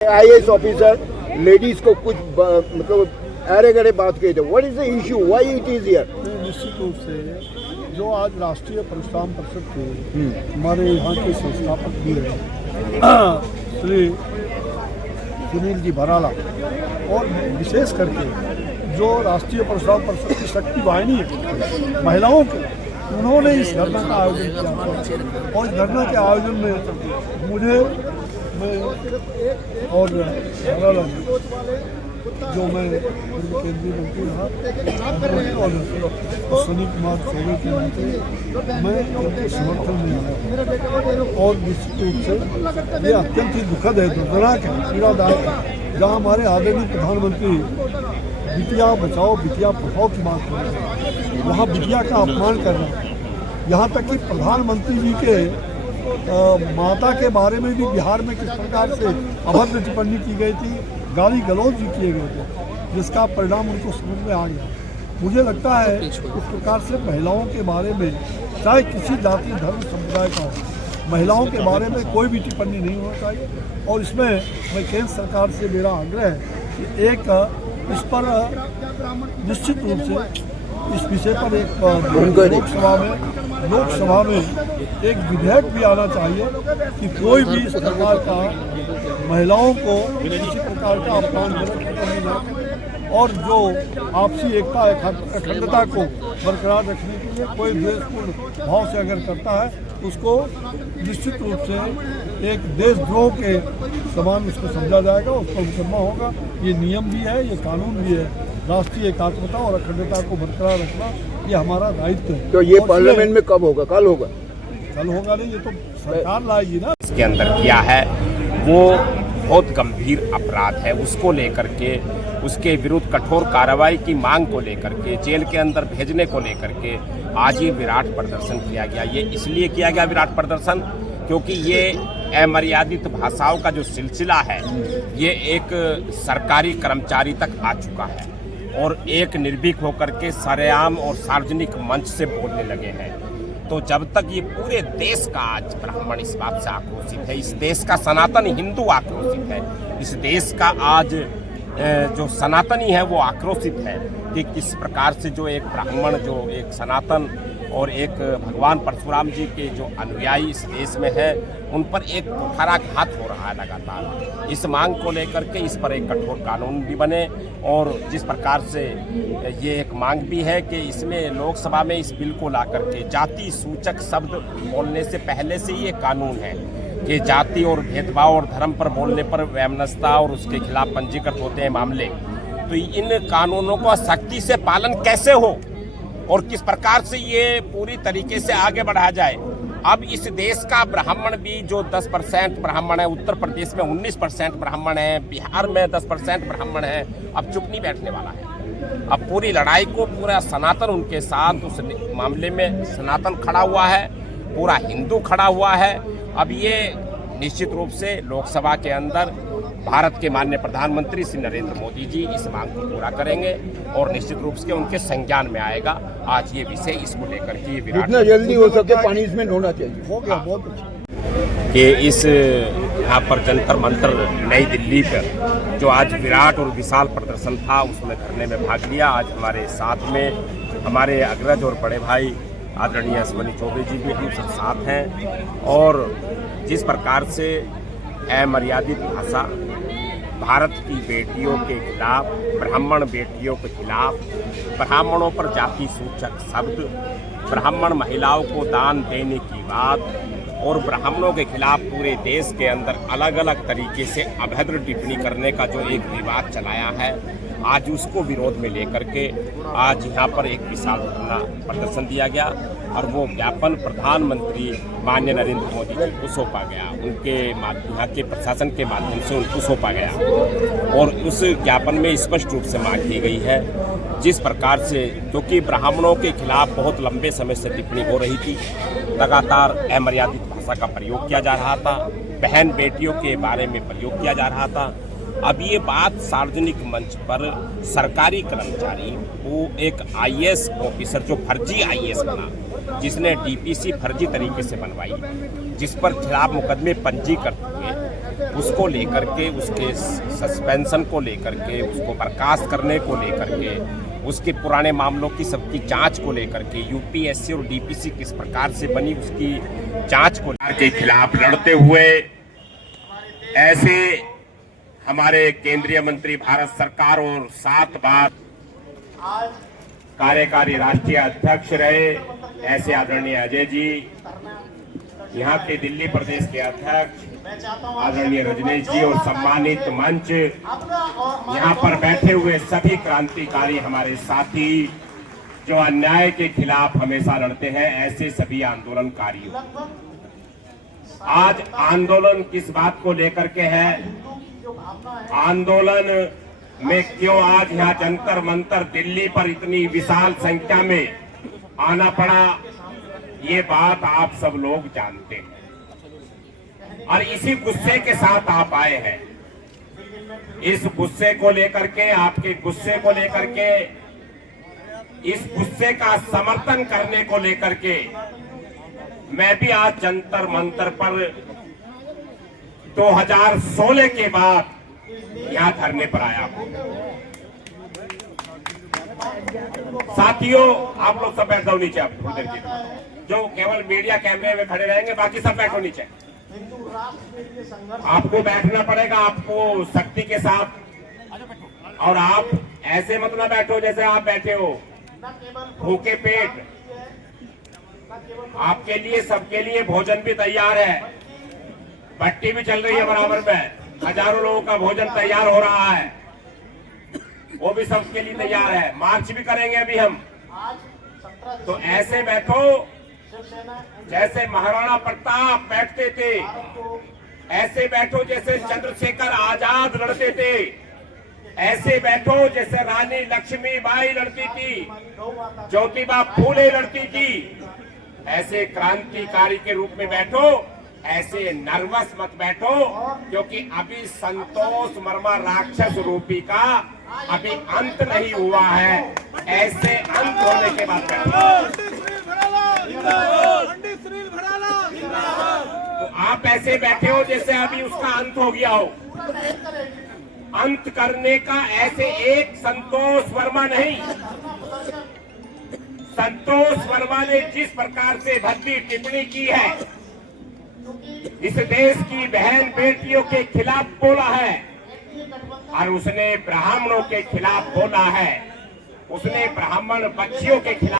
IAS officer ladies को कुछ मतलब अरे गरे बात कही थे। What is the issue, why it is here? निश्चित रूप से जो आज राष्ट्रीय परिश्रम परिषद के हमारे यहाँ के संस्थापक भी हैं श्री सुनील जी भराला, और विशेष करके जो राष्ट्रीय परिश्रम परिषद की शक्ति वाहिनी है महिलाओं के, उन्होंने इस धरना का आयोजन किया और इस धरना के आयोजन में मुझे और जो मैं केंद्रीय मंत्री रहा और सुनील कुमार चौबे के नाते मैं उनके समर्थन में आया। और निश्चित रूप से ये अत्यंत ही दुखद है, दर्दनाक है, पीड़ादायक है, जहाँ हमारे आदरणीय प्रधानमंत्री बिटिया बचाओ बिटिया पढ़ाओ की बात कर रहे हैं, वहाँ बिटिया का अपमान कर रहे हैं। यहाँ तक कि प्रधानमंत्री जी के माता के बारे में भी बिहार में किस प्रकार से अभद्र टिप्पणी की गई थी, गाली गलौज भी किए गए थे, जिसका परिणाम उनको समझ में आ गया। मुझे लगता है इस प्रकार से महिलाओं के बारे में, चाहे किसी जाति धर्म संप्रदाय का हो, महिलाओं के बारे में कोई भी टिप्पणी नहीं होना चाहिए। और इसमें मैं केंद्र सरकार से मेरा आग्रह है कि एक इस पर निश्चित रूप से इस विषय पर एक लोकसभा में एक विधेयक भी आना चाहिए कि कोई भी इस प्रकार का महिलाओं को किसी प्रकार का अपमानजनक टिप्पणी न करे, और जो आपसी एकता अखंडता को बरकरार रखने के लिए कोई द्वेषपूर्ण भाव से अगर करता है उसको निश्चित रूप से एक देशद्रोह के समान उसको समझा जाएगा, उस पर मुकदमा होगा। ये नियम भी है, ये कानून भी है। राष्ट्रीय एकात्मता और अखंडता को बरकरार रखना ये हमारा दायित्व है। तो ये पार्लियामेंट में कब होगा? कल होगा? कल होगा नहीं, ये तो सरकार लाएगी ना। इसके अंदर किया है वो बहुत गंभीर अपराध है, उसको लेकर के उसके विरुद्ध कठोर कार्रवाई की मांग को लेकर के, जेल के अंदर भेजने को लेकर के आज ये विराट प्रदर्शन किया गया। ये इसलिए किया गया विराट प्रदर्शन क्योंकि ये अमर्यादित भाषाओं का जो सिलसिला है ये एक सरकारी कर्मचारी तक आ चुका है और एक निर्भीक होकर के सरेआम और सार्वजनिक मंच से बोलने लगे हैं। तो जब तक ये पूरे देश का आज ब्राह्मण इस बात से आक्रोशित है, इस देश का सनातन हिंदू आक्रोशित है, इस देश का आज जो सनातनी है वो आक्रोशित है कि किस प्रकार से जो एक ब्राह्मण, जो एक सनातन और एक भगवान परशुराम जी के जो अनुयायी इस देश में है, उन पर एक कुठाराघात हो रहा है लगातार। इस मांग को लेकर के इस पर एक कठोर कानून भी बने, और जिस प्रकार से ये एक मांग भी है कि इसमें लोकसभा में इस बिल को ला करके जाति सूचक शब्द बोलने से पहले से ये कानून है कि जाति और भेदभाव और धर्म पर बोलने पर वैमनस्यता और उसके खिलाफ पंजीकृत होते हैं मामले। तो इन कानूनों का सख्ती से पालन कैसे हो और किस प्रकार से ये पूरी तरीके से आगे बढ़ाया जाए। अब इस देश का ब्राह्मण भी जो 10% ब्राह्मण है, उत्तर प्रदेश में 19% ब्राह्मण है, बिहार में 10% ब्राह्मण है, अब चुप नहीं बैठने वाला है। अब पूरी लड़ाई को पूरा सनातन उनके साथ, उस मामले में सनातन खड़ा हुआ है, पूरा हिंदू खड़ा हुआ है। अब ये निश्चित रूप से लोकसभा के अंदर भारत के माननीय प्रधानमंत्री श्री नरेंद्र मोदी जी इस मांग को पूरा करेंगे और निश्चित रूप से उनके संज्ञान में आएगा आज ये विषय। इसको लेकर के जितना जल्दी हो सके पनिशमेंट होना चाहिए। हो गया, बहुत अच्छा। कि इस यहाँ पर जंतर मंतर नई दिल्ली पर जो आज विराट और विशाल प्रदर्शन था उसमें करने में भाग लिया। आज हमारे साथ में हमारे अग्रज और बड़े भाई आदरणीय अश्विनी चौबे जी भी हम सब साथ हैं। और जिस प्रकार से अमर्यादित भाषा भारत की बेटियों के खिलाफ, ब्राह्मण बेटियों के खिलाफ, ब्राह्मणों पर जाति सूचक शब्द, ब्राह्मण महिलाओं को दान देने की बात और ब्राह्मणों के खिलाफ पूरे देश के अंदर अलग अलग तरीके से अभद्र टिप्पणी करने का जो एक विवाद चलाया है, आज उसको विरोध में लेकर के आज यहाँ पर एक विशाल धरना प्रदर्शन दिया गया और वो ज्ञापन प्रधानमंत्री माननीय नरेंद्र मोदी जी को सौंपा गया। उनके यहाँ के प्रशासन के माध्यम से उनको सौंपा गया और उस ज्ञापन में स्पष्ट रूप से मांग की गई है जिस प्रकार से, क्योंकि ब्राह्मणों के खिलाफ बहुत लंबे समय से टिप्पणी हो रही थी, लगातार अमर्यादित भाषा का प्रयोग किया जा रहा था, बहन बेटियों के बारे में प्रयोग किया जा रहा था। अब ये बात सार्वजनिक मंच पर सरकारी कर्मचारी वो एक आईएएस ऑफिसर जो फर्जी आईएएस बना, जिसने डीपीसी फर्जी तरीके से बनवाई, जिस पर खिलाफ मुकदमे पंजीकृत हुए, उसको लेकर के, उसके सस्पेंशन को लेकर के, उसको बर्खास्त करने को लेकर के, उसके पुराने मामलों की सबकी जांच को लेकर के, यूपीएससी और डीपीसी किस प्रकार से बनी उसकी जांच को के खिलाफ लड़ते हुए ऐसे हमारे केंद्रीय मंत्री भारत सरकार और 7 बार कार्यकारी राष्ट्रीय अध्यक्ष रहे ऐसे आदरणीय अजय जी, यहाँ के दिल्ली प्रदेश के अध्यक्ष आदरणीय रजनीश जी और सम्मानित मंच, यहाँ पर बैठे हुए सभी क्रांतिकारी हमारे साथी जो अन्याय के खिलाफ हमेशा लड़ते हैं, ऐसे सभी आंदोलनकारियों। आज आंदोलन किस बात को लेकर के है, आंदोलन में क्यों आज यहाँ जंतर मंतर दिल्ली पर इतनी विशाल संख्या में आना पड़ा, ये बात आप सब लोग जानते हैं और इसी गुस्से के साथ आप आए हैं। इस गुस्से को लेकर के, आपके गुस्से को लेकर के, इस गुस्से का समर्थन करने को लेकर के मैं भी आज जंतर मंतर पर 2016 के बाद यहां धरने पर आया हूं। साथियों, आप लोग सब बैठ जाओ नीचे, आप थोड़ी देर के लिए। जो केवल मीडिया कैमरे में खड़े रहेंगे, बाकी सब बैठो नीचे। आपको बैठना पड़ेगा, आपको शक्ति के साथ, और आप ऐसे मत ना बैठो जैसे आप बैठे हो भूखे पेट। आपके लिए, सबके लिए भोजन भी तैयार है, भट्टी भी चल रही है बराबर में, हजारों लोगों का भोजन तैयार हो रहा है, वो भी सबके लिए तैयार है। मार्च भी करेंगे अभी हम। तो ऐसे बैठो जैसे महाराणा प्रताप बैठते थे, ऐसे बैठो जैसे चंद्रशेखर आजाद लड़ते थे, ऐसे बैठो जैसे रानी लक्ष्मीबाई लड़ती थी, ज्योतिबा फूले लड़ती थी, ऐसे क्रांतिकारी के रूप में बैठो। ऐसे नर्वस मत बैठो, क्योंकि अभी संतोष वर्मा राक्षस रूपी का अभी अंत नहीं हुआ है। ऐसे अंत होने के बाद बैठो। तो आप ऐसे बैठे हो जैसे अभी उसका अंत हो गया हो। अंत करने का ऐसे एक संतोष वर्मा नहीं, संतोष वर्मा ने जिस प्रकार से भद्दी टिप्पणी की है, इस देश की बहन बेटियों के खिलाफ बोला है, और उसने ब्राह्मणों के खिलाफ बोला है, उसने ब्राह्मण बच्चियों के खिलाफ